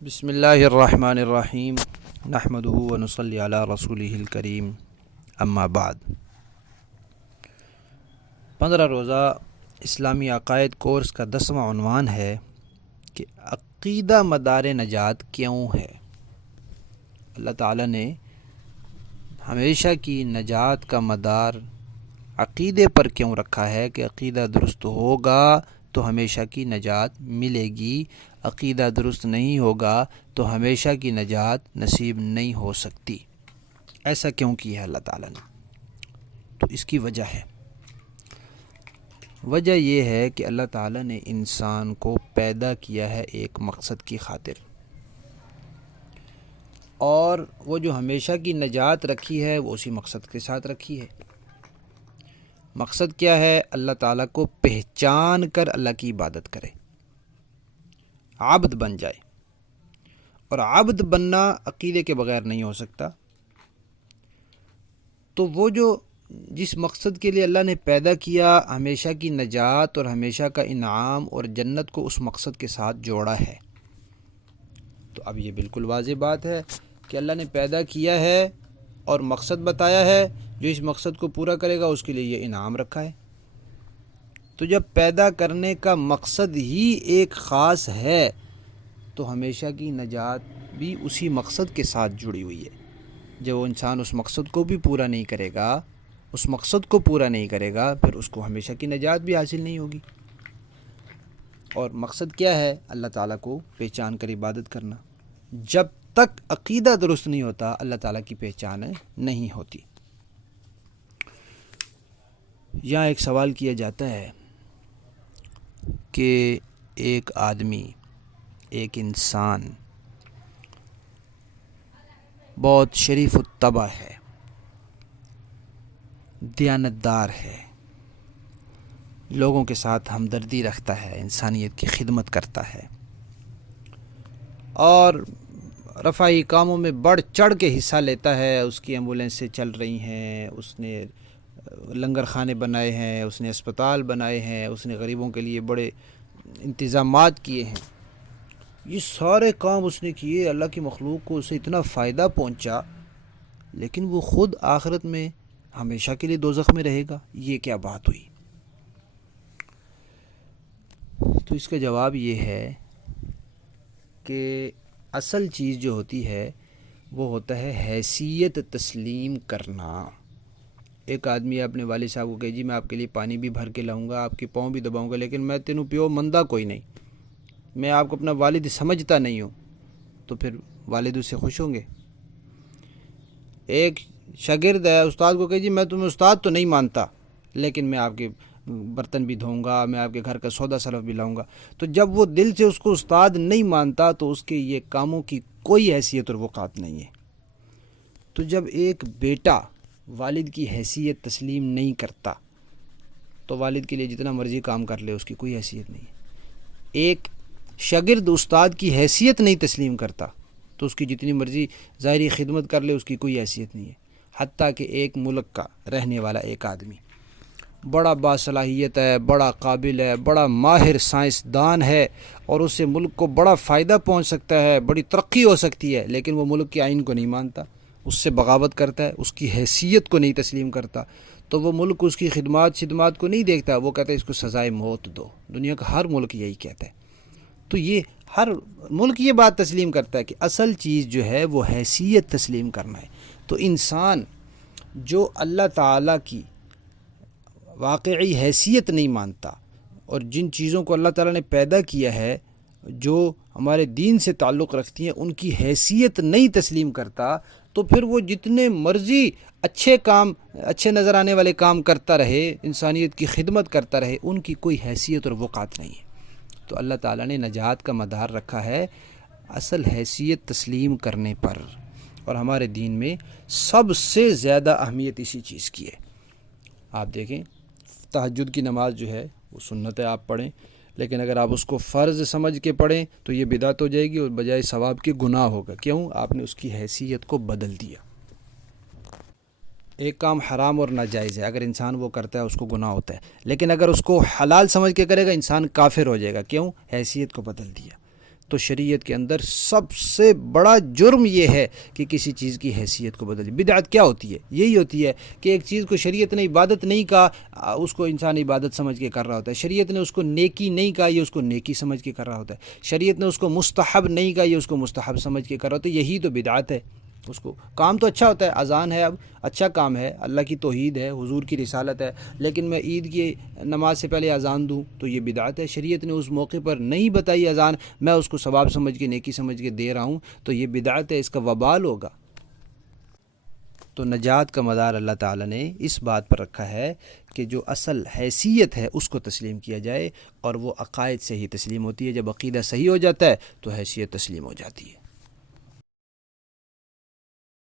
بسم اللہ الرحمن الرحیم نحمدہ ونصلی علی رسولہ الکریم اما بعد 15 روزہ اسلامی عقائد کورس کا 10واں عنوان ہے کہ عقیدہ مدار نجات کیوں ہے۔ اللہ تعالیٰ نے ہمیشہ کی نجات کا مدار عقیدے پر کیوں رکھا ہے کہ عقیدہ درست ہوگا تو ہمیشہ کی نجات ملے گی، عقیدہ درست نہیں ہوگا تو ہمیشہ کی نجات نصیب نہیں ہو سکتی۔ ایسا کیوں کیا ہے اللہ تعالیٰ نے؟ تو اس کی وجہ ہے، وجہ یہ ہے کہ اللہ تعالیٰ نے انسان کو پیدا کیا ہے ایک مقصد کی خاطر، اور وہ جو ہمیشہ کی نجات رکھی ہے وہ اسی مقصد کے ساتھ رکھی ہے۔ مقصد کیا ہے؟ اللہ تعالیٰ کو پہچان کر اللہ کی عبادت کرے، عبد بن جائے، اور عبد بننا عقیدے کے بغیر نہیں ہو سکتا۔ تو وہ جو جس مقصد کے لیے اللہ نے پیدا کیا، ہمیشہ کی نجات اور ہمیشہ کا انعام اور جنت کو اس مقصد کے ساتھ جوڑا ہے۔ تو اب یہ بالکل واضح بات ہے کہ اللہ نے پیدا کیا ہے اور مقصد بتایا ہے، جو اس مقصد کو پورا کرے گا اس کے لیے یہ انعام رکھا ہے۔ تو جب پیدا کرنے کا مقصد ہی ایک خاص ہے تو ہمیشہ کی نجات بھی اسی مقصد کے ساتھ جڑی ہوئی ہے۔ جب وہ انسان اس مقصد کو بھی پورا نہیں کرے گا، اس مقصد کو پورا نہیں کرے گا، پھر اس کو ہمیشہ کی نجات بھی حاصل نہیں ہوگی۔ اور مقصد کیا ہے؟ اللہ تعالیٰ کو پہچان کر عبادت کرنا۔ جب تک عقیدہ درست نہیں ہوتا، اللہ تعالیٰ کی پہچان نہیں ہوتی۔ یہاں ایک سوال کیا جاتا ہے کہ ایک آدمی، ایک انسان بہت شریف الطبع ہے، دیانتدار ہے، لوگوں کے ساتھ ہمدردی رکھتا ہے، انسانیت کی خدمت کرتا ہے، اور رفاہی کاموں میں بڑھ چڑھ کے حصہ لیتا ہے۔ اس کی ایمبولینسیں چل رہی ہیں، اس نے لنگر خانے بنائے ہیں، اس نے اسپتال بنائے ہیں، اس نے غریبوں کے لیے بڑے انتظامات کیے ہیں۔ یہ سارے کام اس نے کیے، اللہ کی مخلوق کو اسے اتنا فائدہ پہنچا، لیکن وہ خود آخرت میں ہمیشہ کے لیے دوزخ میں رہے گا۔ یہ کیا بات ہوئی؟ تو اس کا جواب یہ ہے کہ اصل چیز جو ہوتی ہے وہ ہوتا ہے حیثیت تسلیم کرنا۔ ایک آدمی اپنے والد صاحب کو کہے جی میں آپ کے لیے پانی بھی بھر کے لاؤں گا، آپ کے پاؤں بھی دباؤں گا، لیکن میں تینوں پیو مندہ کوئی نہیں، میں آپ کو اپنا والد سمجھتا نہیں ہوں، تو پھر والد اس سے خوش ہوں گے۔ ایک شاگرد ہے، استاد کو کہے جی میں تمہیں استاد تو نہیں مانتا، لیکن میں آپ کے برتن بھی دھوؤں گا، میں آپ کے گھر کا سودا سلف بھی لاؤں گا۔ تو جب وہ دل سے اس کو استاد نہیں مانتا تو اس کے یہ کاموں کی کوئی حیثیت اور وقعت نہیں ہے۔ تو جب ایک بیٹا والد کی حیثیت تسلیم نہیں کرتا تو والد کے لیے جتنا مرضی کام کر لے اس کی کوئی حیثیت نہیں ہے۔ ایک شاگرد استاد کی حیثیت نہیں تسلیم کرتا تو اس کی جتنی مرضی ظاہری خدمت کر لے اس کی کوئی حیثیت نہیں ہے۔ حتیٰ کہ ایک ملک کا رہنے والا ایک آدمی بڑا باصلاحیت ہے، بڑا قابل ہے، بڑا ماہر سائنسدان ہے، اور اس سے ملک کو بڑا فائدہ پہنچ سکتا ہے، بڑی ترقی ہو سکتی ہے، لیکن وہ ملک کے آئین کو نہیں مانتا، اس سے بغاوت کرتا ہے، اس کی حیثیت کو نہیں تسلیم کرتا، تو وہ ملک اس کی خدمات کو نہیں دیکھتا، وہ کہتا ہے اس کو سزائے موت دو۔ دنیا کا ہر ملک یہی کہتا ہے۔ تو یہ ہر ملک یہ بات تسلیم کرتا ہے کہ اصل چیز جو ہے وہ حیثیت تسلیم کرنا ہے۔ تو انسان جو اللہ تعالیٰ کی واقعی حیثیت نہیں مانتا، اور جن چیزوں کو اللہ تعالیٰ نے پیدا کیا ہے جو ہمارے دین سے تعلق رکھتی ہیں ان کی حیثیت نہیں تسلیم کرتا، تو پھر وہ جتنے مرضی اچھے نظر آنے والے کام کرتا رہے، انسانیت کی خدمت کرتا رہے، ان کی کوئی حیثیت اور وقعت نہیں ہے۔ تو اللہ تعالیٰ نے نجات کا مدار رکھا ہے اصل حیثیت تسلیم کرنے پر، اور ہمارے دین میں سب سے زیادہ اہمیت اسی چیز کی ہے۔ آپ دیکھیں تہجد کی نماز جو ہے وہ سنت ہے، آپ پڑھیں، لیکن اگر آپ اس کو فرض سمجھ کے پڑھیں تو یہ بدعت ہو جائے گی اور بجائے ثواب کے گناہ ہوگا۔ کیوں؟ آپ نے اس کی حیثیت کو بدل دیا۔ ایک کام حرام اور ناجائز ہے، اگر انسان وہ کرتا ہے اس کو گناہ ہوتا ہے، لیکن اگر اس کو حلال سمجھ کے کرے گا انسان کافر ہو جائے گا۔ کیوں؟ حیثیت کو بدل دیا۔ تو شریعت کے اندر سب سے بڑا جرم یہ ہے کہ کسی چیز کی حیثیت کو بدل. بدعت کیا ہوتی ہے؟ یہی ہوتی ہے کہ ایک چیز کو شریعت نے عبادت نہیں کہا، اس کو انسان عبادت سمجھ کے کر رہا ہوتا ہے. شریعت نے اس کو نیکی نہیں کہا، یہ اس کو نیکی سمجھ کے کر رہا ہوتا ہے. شریعت نے اس کو مستحب نہیں کہا، یہ اس کو مستحب سمجھ کے کر رہا ہوتا ہے. یہی تو بدعت ہے. اس کو کام تو اچھا ہوتا ہے، اذان ہے، اب اچھا کام ہے، اللہ کی توحید ہے، حضور کی رسالت ہے، لیکن میں عید کی نماز سے پہلے اذان دوں تو یہ بدعت ہے. شریعت نے اس موقع پر نہیں بتائی اذان، میں اس کو ثواب سمجھ کے، نیکی سمجھ کے دے رہا ہوں، تو یہ بدعت ہے، اس کا وبال ہوگا. تو نجات کا مدار اللہ تعالیٰ نے اس بات پر رکھا ہے کہ جو اصل حیثیت ہے اس کو تسلیم کیا جائے، اور وہ عقائد سے ہی تسلیم ہوتی ہے. جب عقیدہ صحیح ہو جاتا ہے تو حیثیت تسلیم ہو جاتی ہے.